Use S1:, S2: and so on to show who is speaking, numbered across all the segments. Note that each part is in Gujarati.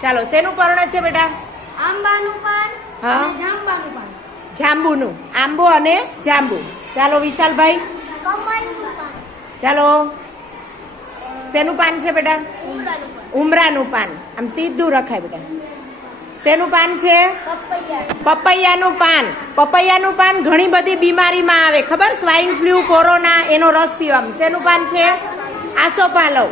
S1: ચાલો શેનું પર્ણ છે બેટા?
S2: આંબાનું પાન
S1: હા.
S2: જાંબાનું પાન
S1: જાંબુનું. આંબો અને જાંબુ. ચાલો વિશાલભાઈ. ચાલો. શેનું પાન છે બેટા?
S2: ઉમરાનું પાન.
S1: આમ સીધું રખાય બેટા. શેનું પાન છે? પપૈયાનું. પાન. પપૈયાનું પાન ઘણી બધી બીમારીમાં આવે. ખબર? સ્વાઇન ફ્લૂ કોરોના એનો રસ પીવામાં. શેનું પાન છે? આસોપાલવ.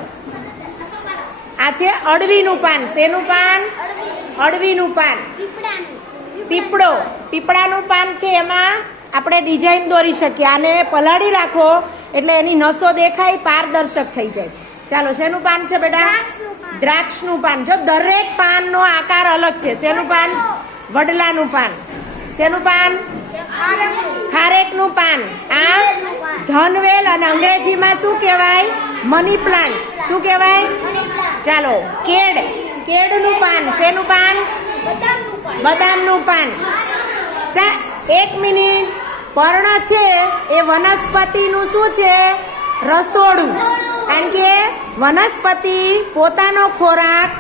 S1: આ છે અડવીનું પાન. શેનું પાન?
S2: અડવી
S1: અડવીનું પાન. પીપળો. પીપળાનું પાન છે એમાં આપણે ડિઝાઇન દોરી શકીએ. આને પલાળી રાખો એટલે એની નસો દેખાય પારદર્શક થઈ જાય. ચાલો શેનું પાન છે બેટા?
S2: દ્રાક્ષનું પાન.
S1: દ્રાક્ષનું પાન. જો દરેક પાનનો આકાર અલગ છે. શેનું પાન? વડલાનું પાન. શેનું પાન? ખારેકનું. પાન. આ ધનવેલ અને અંગ્રેજીમાં શું કહેવાય? Money plant. શું કહેવાય? ચાલો કેડ કેડનું પાન. શેનું
S2: પાન?
S1: બદામનું પાન. ચા, એક મિનિટ. પર્ણ છે એ વનસ્પતિનું શું છે? રસોડું. કારણ કે વનસ્પતિ પોતાનો ખોરાક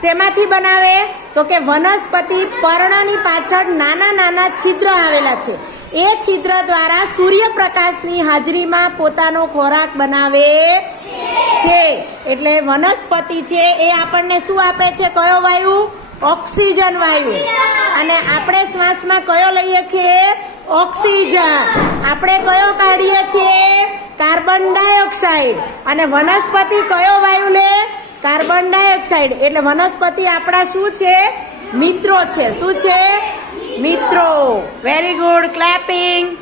S1: શેમાંથી બનાવે? તો કે વનસ્પતિ પર્ણની પાછળ નાના નાના છિદ્ર આવેલા છે. એ છિદ્ર દ્વારા સૂર્યપ્રકાશની હાજરીમાં પોતાનો ખોરાક બનાવે છે. એટલે વનસ્પતિ છે એ આપણને શું આપે છે? કયો વાયુ? ઓક્સિજન વાયુ. અને આપણે શ્વાસમાં કયો લઈએ છીએ? ઓક્સિજન. આપણે કયો કાઢીએ છીએ? Carbon dioxide. અને વનસ્પતિ કયો વાયુ લે કાર્બન ડાયોક્સાઇડ. એટલે વનસ્પતિ આપણા શું છે? મિત્રો છે. શું છે? મિત્રો. Very good clapping